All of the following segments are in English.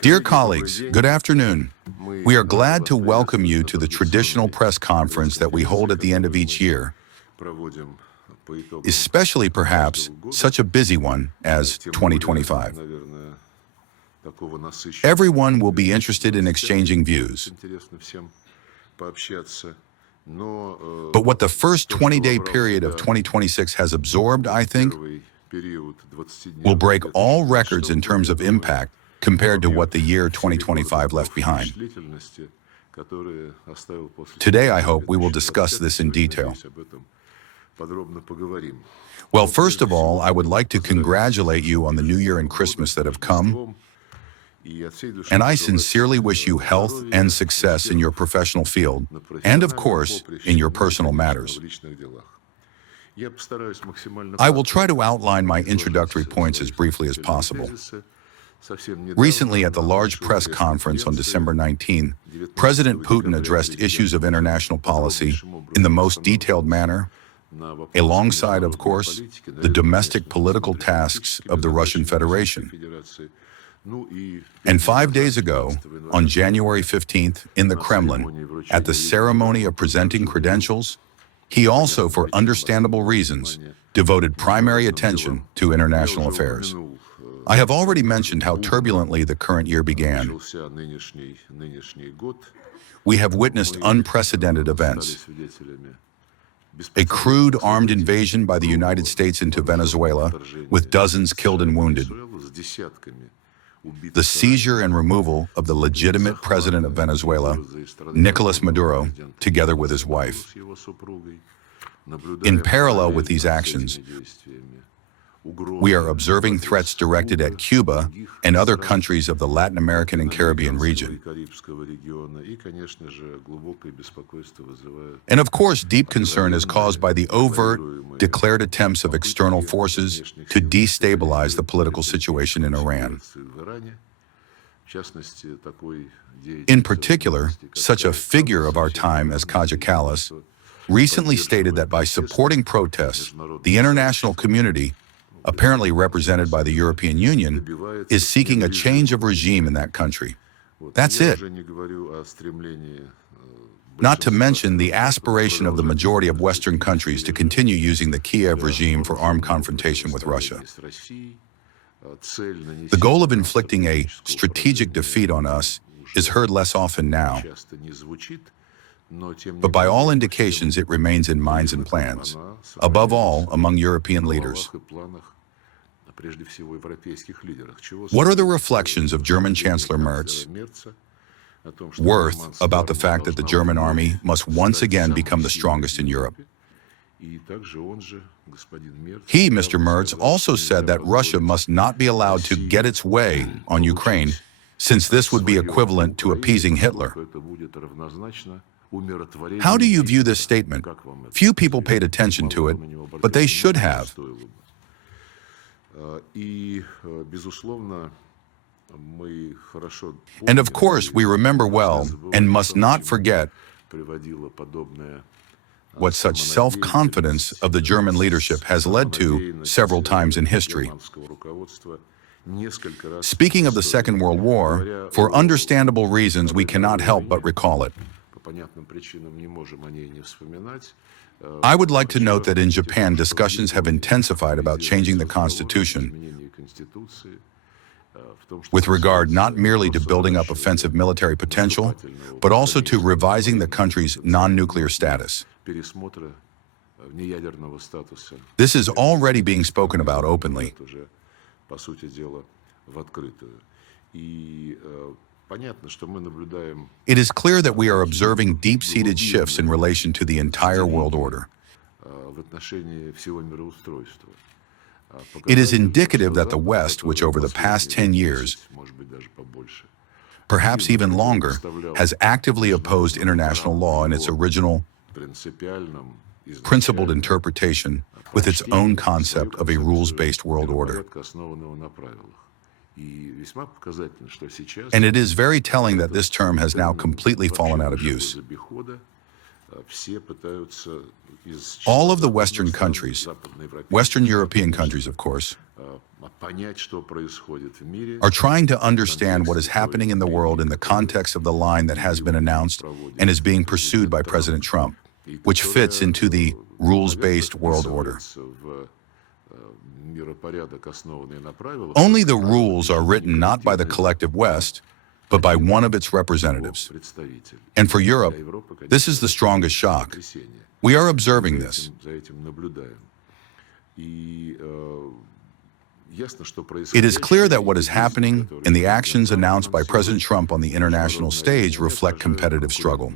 Dear colleagues, good afternoon. We are glad to welcome you to the traditional press conference that we hold at the end of each year, especially perhaps such a busy one as 2025. Everyone will be interested in exchanging views. But what the first 20-day period of 2026 has absorbed, I think, will break all records in terms of impact compared to what the year 2025 left behind. Today, I hope we will discuss this in detail. Well, first of all, I would like to congratulate you on the New Year and Christmas that have come, and I sincerely wish you health and success in your professional field, and of course, in your personal matters. I will try to outline my introductory points as briefly as possible. Recently, at the large press conference on December 19, President Putin addressed issues of international policy in the most detailed manner, alongside, of course, the domestic political tasks of the Russian Federation. And 5 days ago, on January 15th, in the Kremlin, at the ceremony of presenting credentials, he also, for understandable reasons, devoted primary attention to international affairs. I have already mentioned how turbulently the current year began. We have witnessed unprecedented events. A crude armed invasion by the United States into Venezuela, with dozens killed and wounded. The seizure and removal of the legitimate president of Venezuela, Nicolas Maduro, together with his wife. In parallel with these actions, we are observing threats directed at Cuba and other countries of the Latin American and Caribbean region. And of course, deep concern is caused by the overt, declared attempts of external forces to destabilize the political situation in Iran. In particular, such a figure of our time as Kaja Kallas recently stated that by supporting protests, the international community, apparently represented by the European Union, is seeking a change of regime in that country. That's it. Not to mention the aspiration of the majority of Western countries to continue using the Kiev regime for armed confrontation with Russia. The goal of inflicting a strategic defeat on us is heard less often now, but by all indications it remains in minds and plans, above all among European leaders. What are the reflections of German Chancellor Merz, about the fact that the German army must once again become the strongest in Europe? He, Mr. Merz, also said that Russia must not be allowed to get its way on Ukraine, since this would be equivalent to appeasing Hitler. How do you view this statement? Few people paid attention to it, but they should have. And of course, we remember well and must not forget what such self-confidence of the German leadership has led to several times in history. Speaking of the Second World War, for understandable reasons, we cannot help but recall it. I would like to note that in Japan, discussions have intensified about changing the constitution with regard not merely to building up offensive military potential, but also to revising the country's non-nuclear status. This is already being spoken about openly. It is clear that we are observing deep-seated shifts in relation to the entire world order. It is indicative that the West, which over the past 10 years, perhaps even longer, has actively opposed international law in its original, principled interpretation with its own concept of a rules-based world order. And it is very telling that this term has now completely fallen out of use. All of the Western countries, Western European countries, of course, are trying to understand what is happening in the world in the context of the line that has been announced and is being pursued by President Trump, which fits into the rules-based world order. Only the rules are written not by the collective West, but by one of its representatives. And for Europe, this is the strongest shock. We are observing this. It is clear that what is happening and the actions announced by President Trump on the international stage reflect competitive struggle.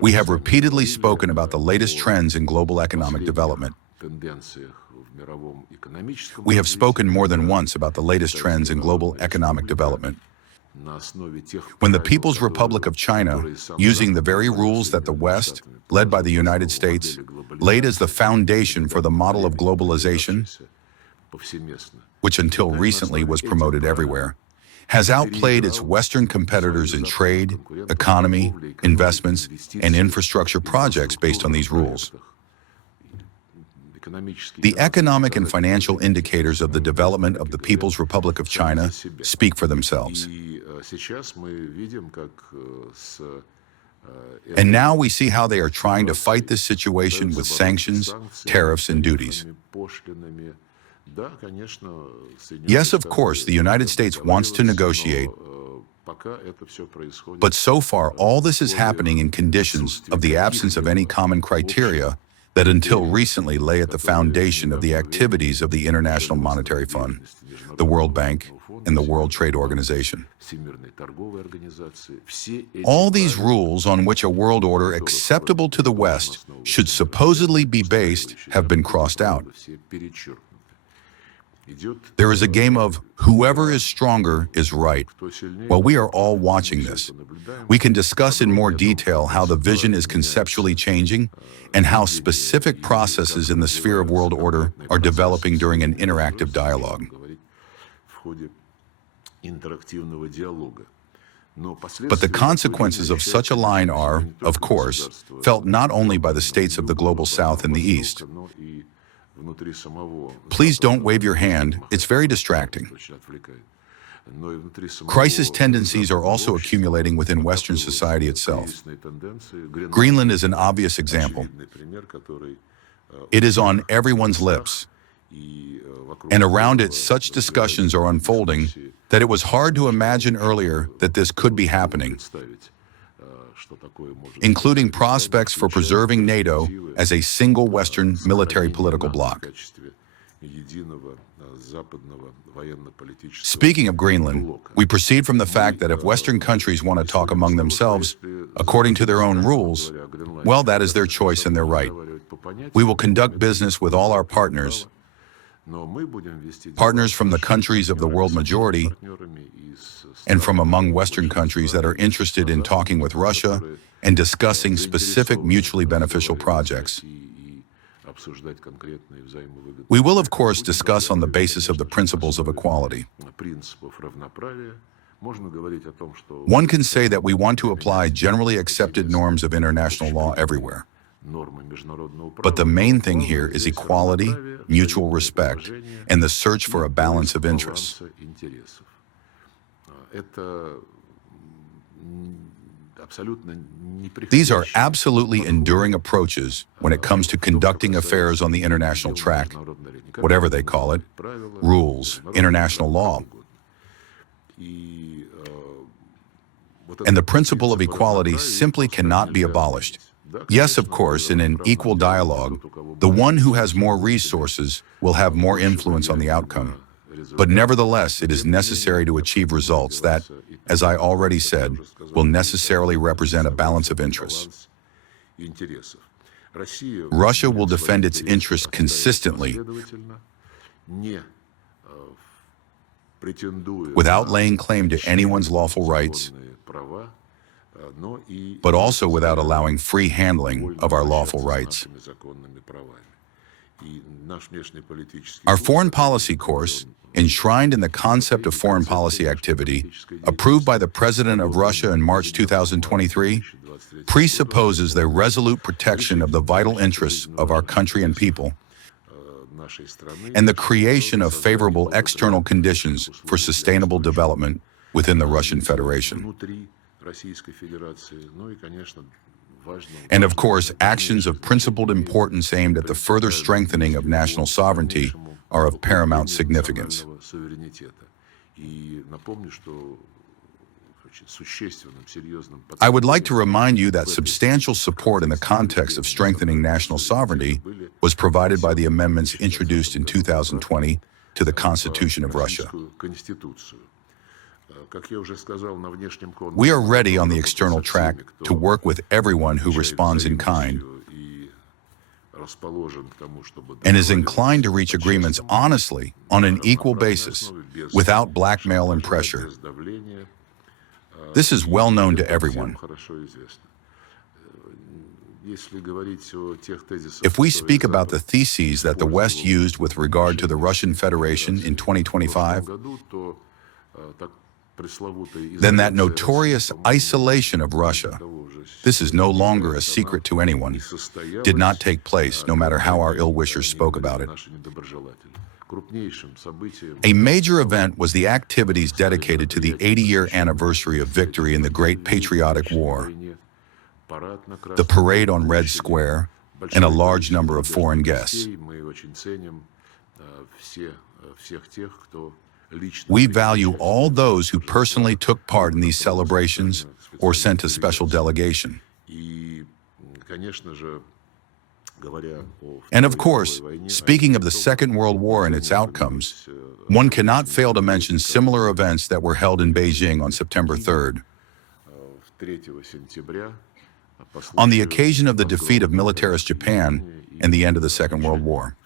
We have repeatedly spoken about the latest trends in global economic development. We have spoken more than once about the latest trends in global economic development. When the People's Republic of China, using the very rules that the West, led by the United States, laid as the foundation for the model of globalization, which until recently was promoted everywhere, has outplayed its Western competitors in trade, economy, investments, and infrastructure projects based on these rules. The economic and financial indicators of the development of the People's Republic of China speak for themselves. And now we see how they are trying to fight this situation with sanctions, tariffs, and duties. Yes, of course, the United States wants to negotiate, but so far all this is happening in conditions of the absence of any common criteria that until recently lay at the foundation of the activities of the International Monetary Fund, the World Bank, and the World Trade Organization. All these rules on which a world order acceptable to the West should supposedly be based have been crossed out. There is a game of whoever is stronger is right. Well, we are all watching this. We can discuss in more detail how the vision is conceptually changing and how specific processes in the sphere of world order are developing during an interactive dialogue. But the consequences of such a line are, of course, felt not only by the states of the global South and the East. Please don't wave your hand, it's very distracting. Crisis tendencies are also accumulating within Western society itself. Greenland is an obvious example. It is on everyone's lips. And around it, such discussions are unfolding that it was hard to imagine earlier that this could be happening, including prospects for preserving NATO as a single Western military political bloc. Speaking of Greenland, we proceed from the fact that if Western countries want to talk among themselves, according to their own rules, well, that is their choice and their right. We will conduct business with all our partners from the countries of the world majority, and from among Western countries that are interested in talking with Russia and discussing specific mutually beneficial projects. We will, of course, discuss on the basis of the principles of equality. One can say that we want to apply generally accepted norms of international law everywhere. But the main thing here is equality, mutual respect, and the search for a balance of interests. These are absolutely enduring approaches when it comes to conducting affairs on the international track, whatever they call it, rules, international law. And the principle of equality simply cannot be abolished. Yes, of course, in an equal dialogue, the one who has more resources will have more influence on the outcome. But nevertheless, it is necessary to achieve results that, as I already said, will necessarily represent a balance of interests. Russia will defend its interests consistently without laying claim to anyone's lawful rights, but also without allowing free handling of our lawful rights. Our foreign policy course, enshrined in the concept of foreign policy activity, approved by the President of Russia in March 2023, presupposes the resolute protection of the vital interests of our country and people, and the creation of favorable external conditions for sustainable development within the Russian Federation. And of course, actions of principled importance aimed at the further strengthening of national sovereignty are of paramount significance. I would like to remind you that substantial support in the context of strengthening national sovereignty was provided by the amendments introduced in 2020 to the Constitution of Russia. We are ready on the external track to work with everyone who responds in kind and is inclined to reach agreements honestly on an equal basis, without blackmail and pressure. This is well known to everyone. If we speak about the theses that the West used with regard to the Russian Federation in 2025, then that notorious isolation of Russia, this is no longer a secret to anyone, did not take place, no matter how our ill-wishers spoke about it. A major event was the activities dedicated to the 80-year anniversary of victory in the Great Patriotic War, the parade on Red Square, and a large number of foreign guests. We value all those who personally took part in these celebrations or sent a special delegation. And of course, speaking of the Second World War and its outcomes, one cannot fail to mention similar events that were held in Beijing on September 3rd. On the occasion of the defeat of militarist Japan and the end of the Second World War.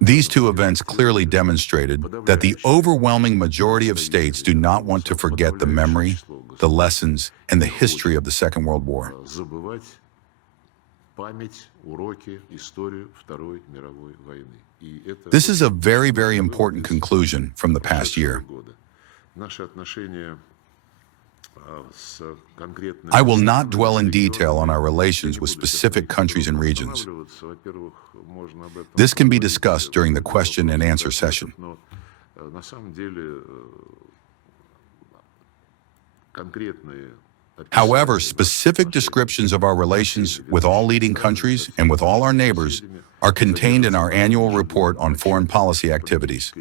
These two events clearly demonstrated that the overwhelming majority of states do not want to forget the memory, the lessons, and the history of the Second World War. This is a very, very important conclusion from the past year. I will not dwell in detail on our relations with specific countries and regions. This can be discussed during the question and answer session. However, specific descriptions of our relations with all leading countries and with all our neighbors are contained in our annual report on foreign policy activities.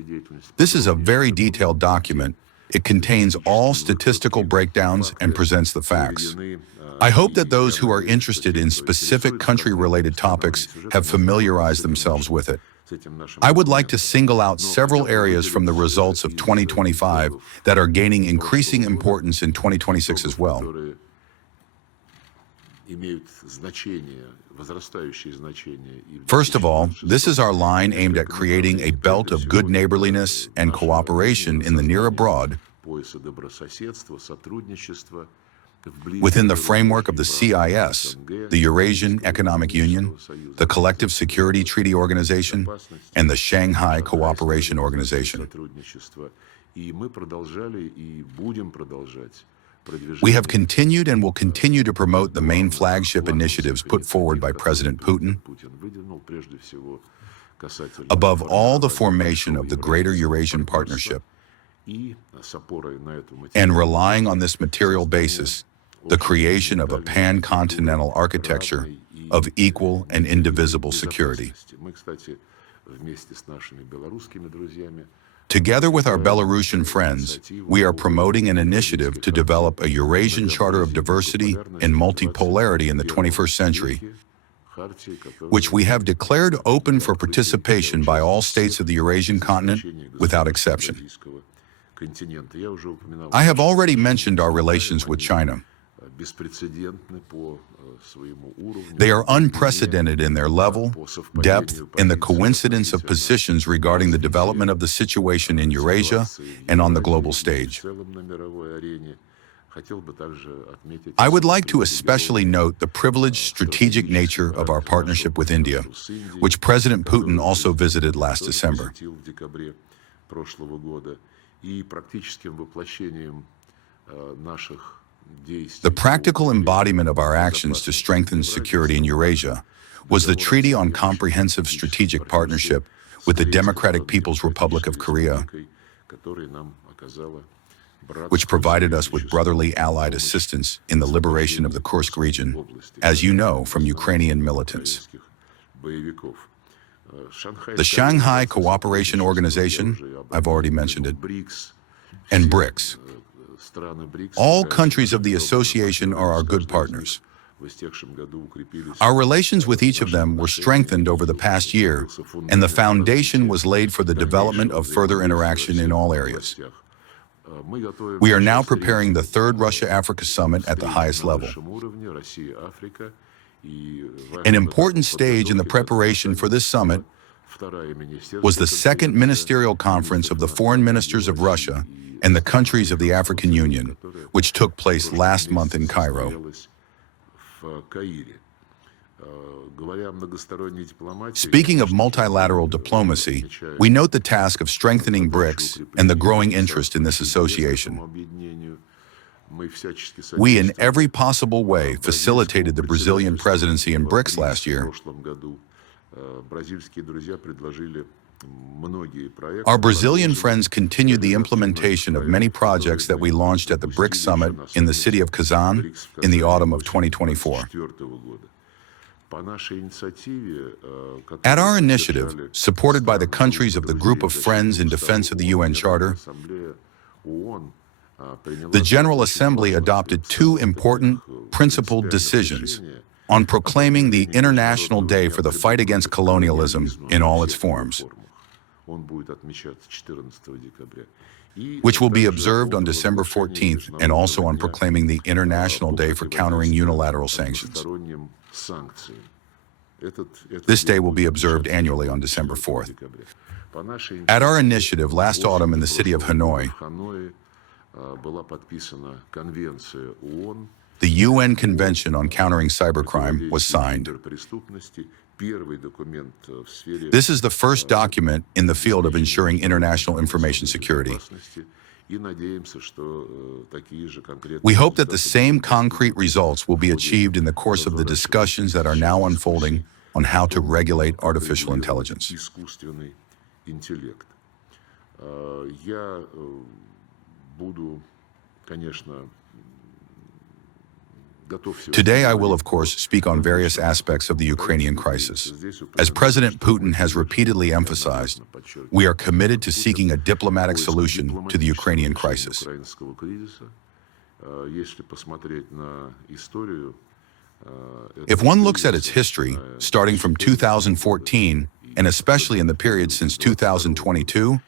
This is a very detailed document. It contains all statistical breakdowns and presents the facts. I hope that those who are interested in specific country-related topics have familiarized themselves with it. I would like to single out several areas from the results of 2025 that are gaining increasing importance in 2026 as well. First of all, this is our line aimed at creating a belt of good neighborliness and cooperation in the near abroad within the framework of the CIS, the Eurasian Economic Union, the Collective Security Treaty Organization, and the Shanghai Cooperation Organization. We have continued and will continue to promote the main flagship initiatives put forward by President Putin. Above all, the formation of the Greater Eurasian Partnership, and relying on this material basis, the creation of a pan-continental architecture of equal and indivisible security. Together with our Belarusian friends, we are promoting an initiative to develop a Eurasian Charter of Diversity and Multipolarity in the 21st century, which we have declared open for participation by all states of the Eurasian continent without exception. I have already mentioned our relations with China. They are unprecedented in their level, depth, and the coincidence of positions regarding the development of the situation in Eurasia and on the global stage. I would like to especially note the privileged strategic nature of our partnership with India, which President Putin also visited last December. The practical embodiment of our actions to strengthen security in Eurasia was the Treaty on Comprehensive Strategic Partnership with the Democratic People's Republic of Korea, which provided us with brotherly allied assistance in the liberation of the Kursk region, as you know from Ukrainian militants. The Shanghai Cooperation Organization, I've already mentioned it, and BRICS. All countries of the association are our good partners. Our relations with each of them were strengthened over the past year, and the foundation was laid for the development of further interaction in all areas. We are now preparing the third Russia-Africa summit at the highest level. An important stage in the preparation for this summit was the second ministerial conference of the foreign ministers of Russia and the countries of the African Union, which took place last month in Cairo. Speaking of multilateral diplomacy, we note the task of strengthening BRICS and the growing interest in this association. We, in every possible way, facilitated the Brazilian presidency in BRICS last year. Our Brazilian friends continued the implementation of many projects that we launched at the BRICS summit in the city of Kazan in the autumn of 2024. At our initiative, supported by the countries of the Group of Friends in Defense of the UN Charter, the General Assembly adopted two important, principled decisions on proclaiming the International Day for the Fight Against Colonialism in all its forms, which will be observed on December 14th, and also on proclaiming the International Day for Countering Unilateral Sanctions. This day will be observed annually on December 4th. At our initiative last autumn in the city of Hanoi, the UN Convention on Countering Cybercrime was signed. This is the first document in the field of ensuring international information security. We hope that the same concrete results will be achieved in the course of the discussions that are now unfolding on how to regulate artificial intelligence. Today, I will, of course, speak on various aspects of the Ukrainian crisis. As President Putin has repeatedly emphasized, we are committed to seeking a diplomatic solution to the Ukrainian crisis. If one looks at its history, starting from 2014, and especially in the period since 2022,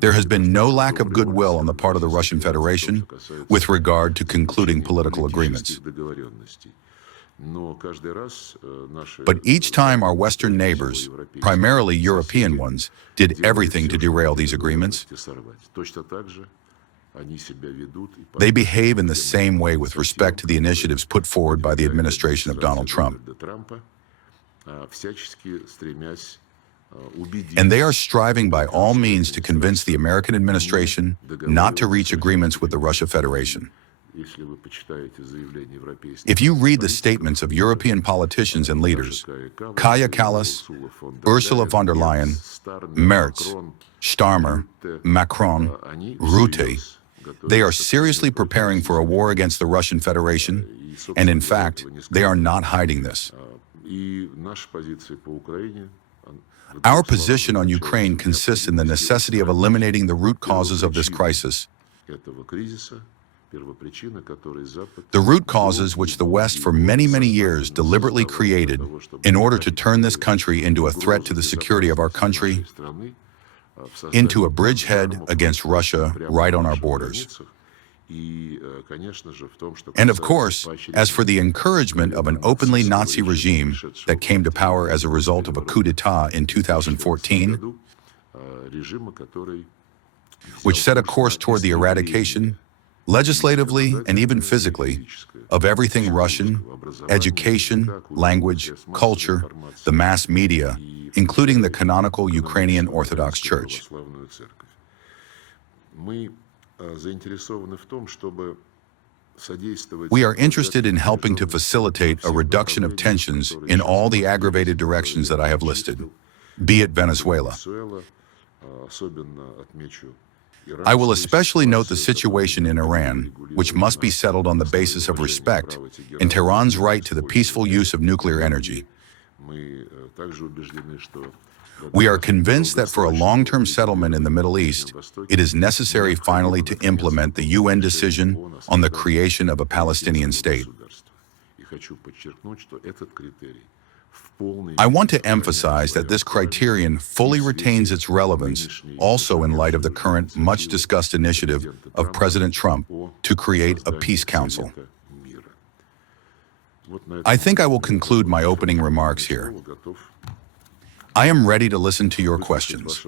there has been no lack of goodwill on the part of the Russian Federation with regard to concluding political agreements. But each time our Western neighbors, primarily European ones, did everything to derail these agreements, they behave in the same way with respect to the initiatives put forward by the administration of Donald Trump. And they are striving by all means to convince the American administration not to reach agreements with the Russia Federation. If you read the statements of European politicians and leaders, Kaja Kallas, Ursula von der Leyen, Merz, Starmer, Macron, Rutte, they are seriously preparing for a war against the Russian Federation, and in fact, they are not hiding this. Our position on Ukraine consists in the necessity of eliminating the root causes of this crisis, the root causes which the West for many, many years deliberately created in order to turn this country into a threat to the security of our country, into a bridgehead against Russia right on our borders. And of course, as for the encouragement of an openly Nazi regime that came to power as a result of a coup d'etat in 2014, which set a course toward the eradication, legislatively and even physically, of everything Russian, education, language, culture, the mass media, including the canonical Ukrainian Orthodox Church. We are interested in helping to facilitate a reduction of tensions in all the aggravated directions that I have listed, be it Venezuela. I will especially note the situation in Iran, which must be settled on the basis of respect, and Tehran's right to the peaceful use of nuclear energy. We are convinced that for a long-term settlement in the Middle East, it is necessary finally to implement the UN decision on the creation of a Palestinian state. I want to emphasize that this criterion fully retains its relevance also in light of the current much-discussed initiative of President Trump to create a peace council. I think I will conclude my opening remarks here. I am ready to listen to your questions.